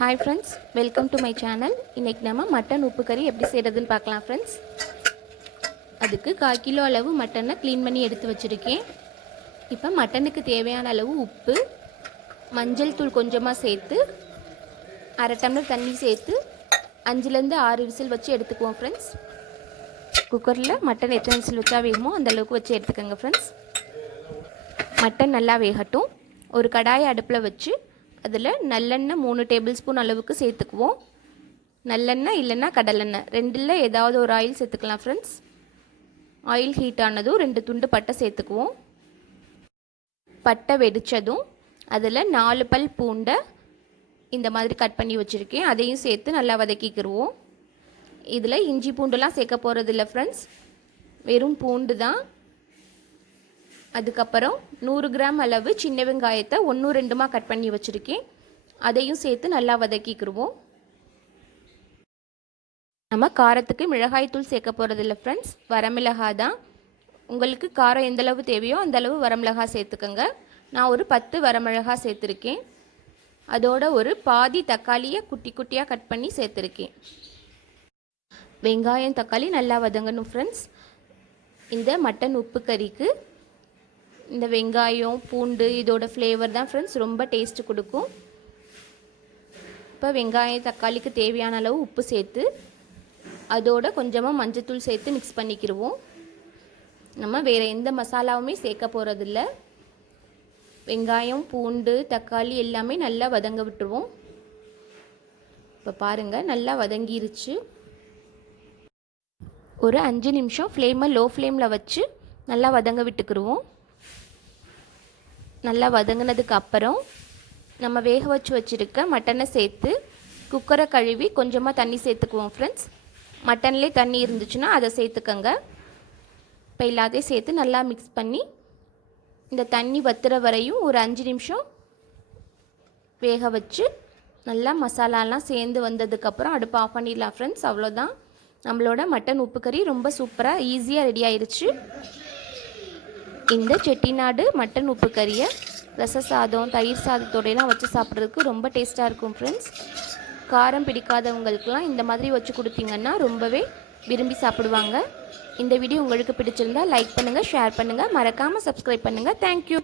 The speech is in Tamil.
Hi friends, welcome to my channel. இன்னைக்கு நம்ம மட்டன் உப்பு கறி எப்படி செய்யறதுன்னு பார்க்கலாம் friends. அதுக்கு 1/4 கிலோ அளவு மட்டனை க்ளீன் பண்ணி எடுத்து வச்சிருக்கேன். இப்போ மட்டனுக்கு தேவையான அளவு உப்பு, மஞ்சள் தூள் கொஞ்சமா சேர்த்து 1/2 டம்ளர் தண்ணி சேர்த்து 5 ல இருந்து 6 விசில் வச்சு எடுத்துக்குவோம் friends. குக்கர்ல மட்டன் எத்தனை விசில் வச்சா வேணுமோ அந்த அளவுக்கு வச்சு எடுத்துக்கங்க friends. மட்டன் நல்லா வேகட்டும். ஒரு கடாயை அடுப்புல வச்சு அதில் நல்லெண்ணெய் 3 டேபிள் ஸ்பூன் அளவுக்கு சேர்த்துக்குவோம். நல்லெண்ணெய் இல்லைன்னா கடலெண்ணெய் ரெண்டில் ஏதாவது ஒரு ஆயில் சேர்த்துக்கலாம் ஃப்ரெண்ட்ஸ். ஆயில் ஹீட் ஆனதும் 2 துண்டு பட்டை சேர்த்துக்குவோம். பட்டை வெடித்ததும் அதில் 4 பல் பூண்டை இந்த மாதிரி கட் பண்ணி வச்சுருக்கேன், அதையும் சேர்த்து நல்லா வதக்கிக்கிடுவோம். இதில் இஞ்சி பூண்டுலாம் சேர்க்க போகிறதில்ல ஃப்ரெண்ட்ஸ், வெறும் பூண்டு தான். அதுக்கப்புறம் 100 கிராம் அளவு சின்ன வெங்காயத்தை 1-2 கட் பண்ணி வச்சுருக்கேன், அதையும் சேர்த்து நல்லா வதக்கிக்கிடுவோம். நம்ம காரத்துக்கு மிளகாய்த்தூள் சேர்க்க போகிறதில்ல ஃப்ரெண்ட்ஸ், வரமிளகாய் தான். உங்களுக்கு காரம் எந்தளவு தேவையோ அந்தளவு வரமிளகாய் சேர்த்துக்கோங்க. நான் ஒரு 10 வரமிளகாய் சேர்த்துருக்கேன். அதோட ஒரு பாதி தக்காளியை குட்டி குட்டியாக கட் பண்ணி சேர்த்துருக்கேன். வெங்காயம் தக்காளி நல்லா வதங்கணும் ஃப்ரெண்ட்ஸ். இந்த மட்டன் உப்பு கறிக்கு இந்த வெங்காயம் பூண்டு இதோட ஃப்ளேவர் தான் ஃப்ரெண்ட்ஸ் ரொம்ப டேஸ்ட்டு கொடுக்கும். இப்போ வெங்காயம் தக்காளிக்கு தேவையான அளவு உப்பு சேர்த்து அதோட கொஞ்சமாக மஞ்சத்தூள் சேர்த்து மிக்ஸ் பண்ணிக்கிடுவோம். நம்ம வேறு எந்த மசாலாவுமே சேர்க்க போகிறதில்ல. வெங்காயம் பூண்டு தக்காளி எல்லாமே நல்லா வதங்க விட்டுருவோம். இப்போ பாருங்கள் நல்லா வதங்கிருச்சு. ஒரு 5 நிமிஷம் ஃப்ளேமை லோ ஃப்ளேமில் வச்சு நல்லா வதங்க விட்டுக்கிடுவோம். நல்லா வதங்கினதுக்கு அப்புறம் நம்ம வேக வச்சு வச்சுருக்க மட்டனை சேர்த்து குக்கரை கழுவி கொஞ்சமாக தண்ணி சேர்த்துக்குவோம் ஃப்ரெண்ட்ஸ். மட்டன்லேயே தண்ணி இருந்துச்சுன்னா அதை சேர்த்துக்கங்க. இப்போ எல்லாத்தையும் சேர்த்து நல்லா மிக்ஸ் பண்ணி இந்த தண்ணி வத்துற வரையும் ஒரு 5 நிமிஷம் வேக வச்சு நல்லா மசாலாலாம் சேர்ந்து வந்ததுக்கப்புறம் அடுப்பு ஆஃப் பண்ணிடலாம் ஃப்ரெண்ட்ஸ். அவ்வளோதான், நம்மளோட மட்டன் உப்பு கறி ரொம்ப சூப்பராக ஈஸியாக ரெடி ஆயிடுச்சு. இந்த செட்டிநாடு மட்டன் உப்பு கறியை ரச சாதம் தயிர் சாதத்தோடையெல்லாம் வச்சு சாப்பிட்றதுக்கு ரொம்ப டேஸ்ட்டாக இருக்கும் ஃப்ரெண்ட்ஸ். காரம் பிடிக்காதவங்களுக்கெல்லாம் இந்த மாதிரி வச்சு கொடுத்தீங்கன்னா ரொம்பவே விரும்பி சாப்பிடுவாங்க. இந்த வீடியோ உங்களுக்கு பிடிச்சிருந்தா லைக் பண்ணுங்கள், ஷேர் பண்ணுங்கள், மறக்காமல் சப்ஸ்கிரைப் பண்ணுங்கள். தேங்க்யூ.